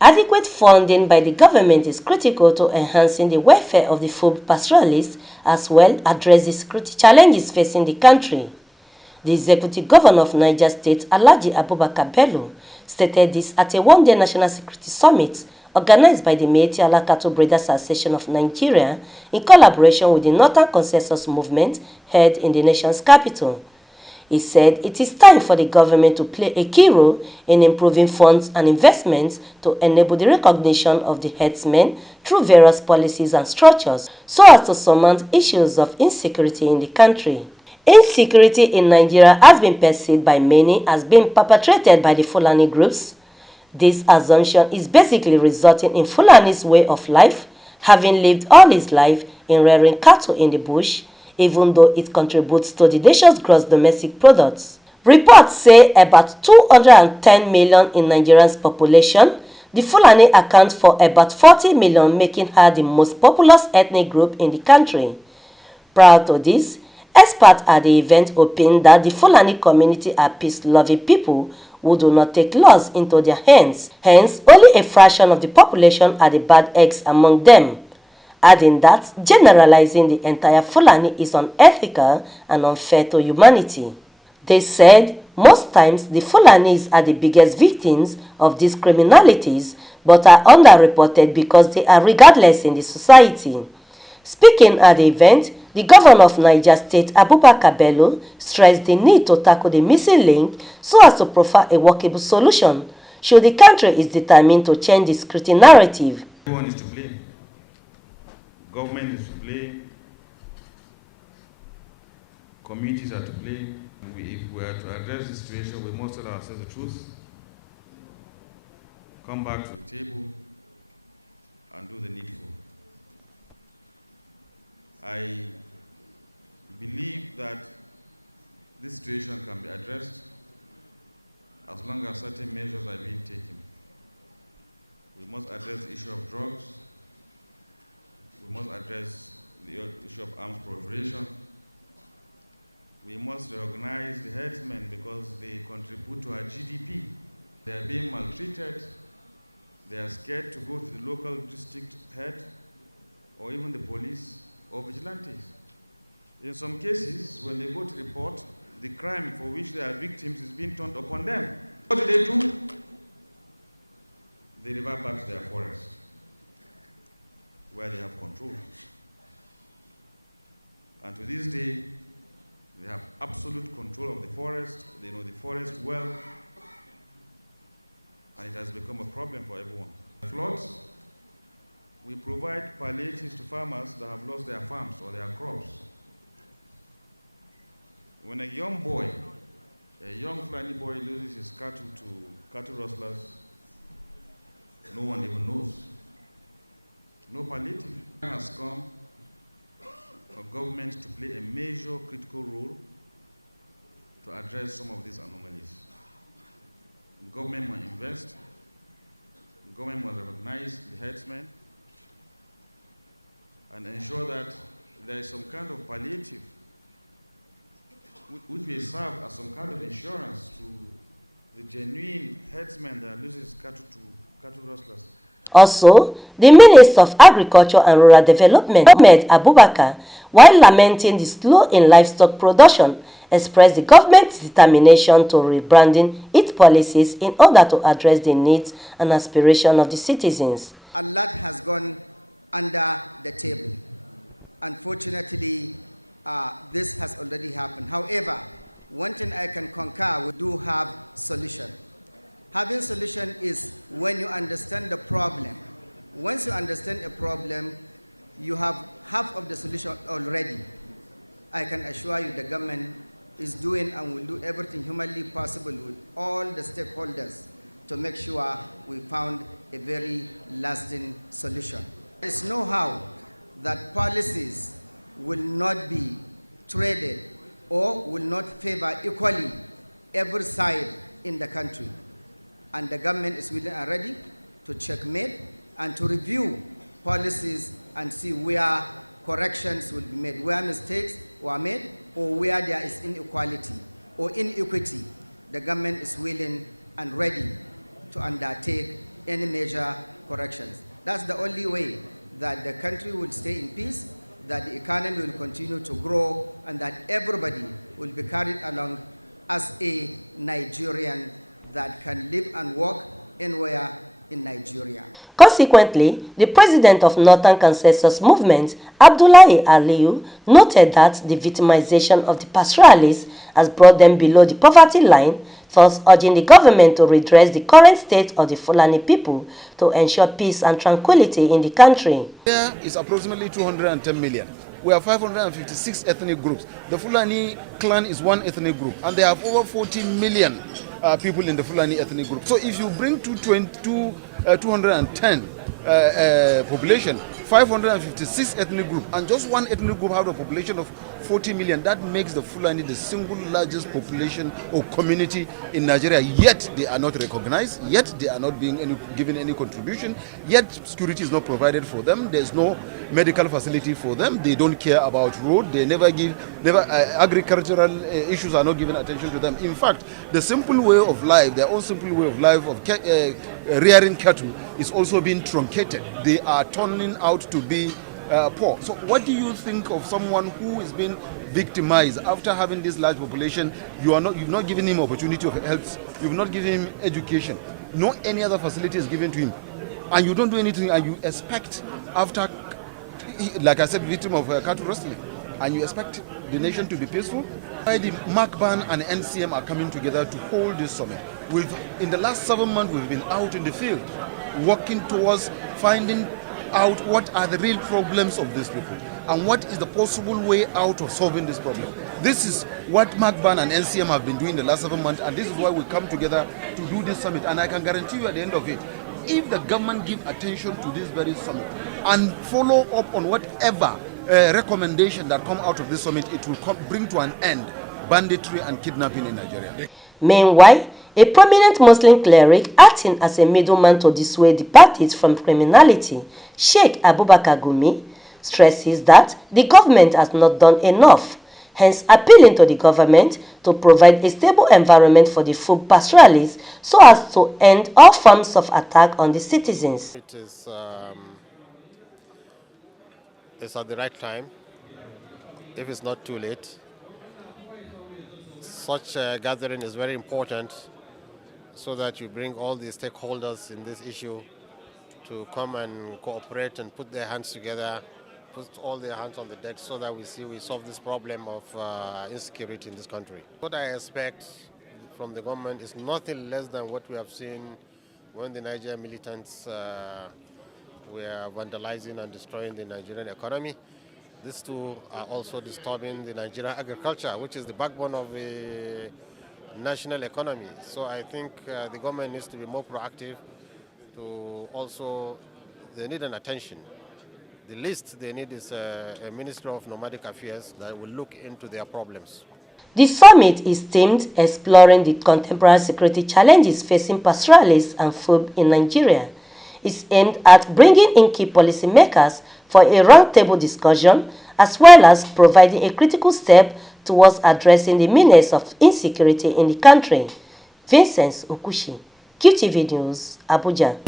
Adequate funding by the government is critical to enhancing the welfare of the food pastoralists as well address the security challenges facing the country. The Executive Governor of Niger State, Alhaji Abubakar Bello, stated this at a one-day National Security Summit organized by the Miyetti Cattle Breeders Association of Nigeria in collaboration with the Northern Consensus Movement held in the nation's capital. He said it is time for the government to play a key role in improving funds and investments to enable the recognition of the herdsmen through various policies and structures so as to surmount issues of insecurity in the country. Insecurity in Nigeria has been perceived by many as being perpetrated by the Fulani groups. This assumption is basically resulting in Fulani's way of life, having lived all his life in rearing cattle in the bush, even though it contributes to the nation's gross domestic products. Reports say about 210 million in Nigeria's population. The Fulani account for about 40 million, making her the most populous ethnic group in the country. Prior to this, experts at the event opined that the Fulani community are peace-loving people who do not take laws into their hands. Hence, only a fraction of the population are the bad eggs among them. Adding that generalizing the entire Fulani is unethical and unfair to humanity. They said most times the Fulanis are the biggest victims of these criminalities but are underreported because they are regardless in the society. Speaking at the event, the governor of Niger State, Abubakar Bello, stressed the need to tackle the missing link so as to provide a workable solution should the country is determined to change the security narrative. Everyone is to blame. Government is to blame. Communities are to blame. If we are to address the situation, we must tell ourselves the truth, come back to the table, and do the needful. I believe that this situation can be addressed as long as certain measures are being taken. We must address the issue of drugs. We must address the issue of arms proliferation. We must recognize the herdsmen because they contribute to our GDP. They are being maltreated. They are scared to go to the local district head or even the police or vigilantes. In some cases, when they go to report, the crime for which they are victims is being turned upon them. What do? They revert back to their forest, where they have control. And to this day, they have absolute control of the forest. They know the forest well, and it has become a problem for everyone. Floods, we provide palliatives to farmers that have lost their farms or their crops. When a young boy, a young Fulani boy loses his cattle to cattle rustlers, no one even knows. No palliative. The time has come for government to play a major critical role to address some of these anomalies. The government must invest. The government must recognize the herdsmen and ensure that there is some kind of palliative which will serve as some kind of insurance to the genuine herdsmen that loses cattle to cattle rustlers. Also, the Minister of Agriculture and Rural Development, Ahmed Abubakar, while lamenting the slow in livestock production, expressed the government's determination to rebranding its policies in order to address the needs and aspirations of the citizens. A lot has gone under the table. Unfortunately, this has already happened. However, one thing I can concur, we do have solution. Having solution is when you understand the problem. Once you understand a problem, you have half of the solution already. I can assure you the government is doing and will do everything humanly possible with all the stakeholders to make sure we found a very lasting solution. There's no how that policies will not be traded or will not favor equally every side in the country. And the government is willing and ready to checkmate and to review policies and see where corrections will be made, where mistakes were made or where there is inequality or inequity. The government is willing and ready to undertake any major corrections. That's the only way that the country will stay in peace, that the economy will continue to grow, and that everybody will be carried along as a Nigerian that can live and work anywhere in Nigeria. Consequently, the president of Northern Consensus Movement, Abdullahi Aliyu, noted that the victimization of the pastoralists has brought them below the poverty line, thus urging the government to redress the current state of the Fulani people to ensure peace and tranquility in the country. Meanwhile, a prominent Muslim cleric acting as a middleman to dissuade the parties from criminality, Sheikh Abubakar Gumi, stresses that the government has not done enough, hence appealing to the government to provide a stable environment for the food pastoralists so as to end all forms of attack on the citizens. It's at the right time, if it's not too late. Such a gathering is very important so that you bring all the stakeholders in this issue to come and cooperate and put their hands together, put all their hands on the deck so that we solve this problem of insecurity in this country. What I expect from the government is nothing less than what we have seen when the Niger militants were vandalizing and destroying the Nigerian economy. These two are also disturbing the Nigerian agriculture, which is the backbone of the national economy. So I think the government needs to be more proactive they need an attention. The least they need is a Minister of Nomadic Affairs that will look into their problems. The summit is themed exploring the contemporary security challenges facing pastoralists and FUB in Nigeria. It's aimed at bringing in key policymakers for a roundtable discussion, as well as providing a critical step towards addressing the menace of insecurity in the country. Vincent Okushi, QTV News, Abuja.